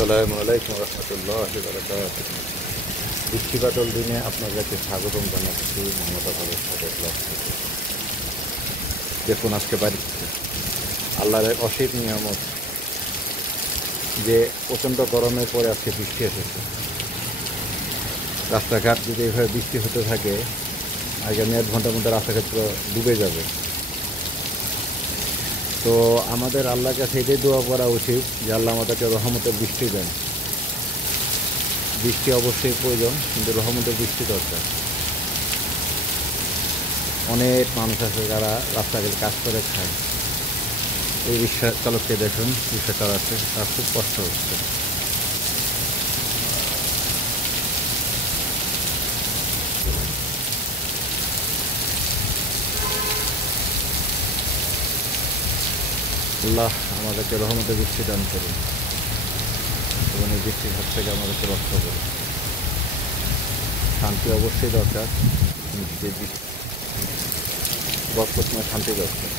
আসসালামু আলাইকুম রহমতুল্লাহি ওয়া বারাকাতুহু। বৃষ্টিবাদল দিনে আপনাদেরকে স্বাগতম জানাচ্ছি মমতাভাবের সাথে ব্লগ থেকে। দেখুন আজকে বাড়িতে আল্লাহর এক অসীম নিয়ামত যে প্রচণ্ড গরমের পরে আজকে বৃষ্টি এসেছে। রাস্তাঘাট যদি এইভাবে বৃষ্টি হতে থাকে আগামী 1 ঘন্টার মধ্যে রাস্তাঘাট পুরো ডুবে যাবে। তো আমাদের আল্লাহর কাছে এটাই দোয়া করা উচিত যে আল্লাহ আমাদেরকে রহমতের বৃষ্টি দেন। বৃষ্টি অবশ্যই প্রয়োজন, কিন্তু রহমতের বৃষ্টি দরকার। অনেক মানুষ আছে যারা রাস্তাঘাটে কাজ করে খায়। এই রিক্সা চালককে দেখুন, রিক্সা চালাচ্ছে, তার খুব কষ্ট হচ্ছে। আল্লাহ আমাদেরকে রহমতের বৃষ্টি দান করুন এবং এই বৃষ্টির হাত থেকে আমাদেরকে রক্ষা করুন। শান্তি অবশ্যই দরকার, কিন্তু যে বরকতময় শান্তি দরকার।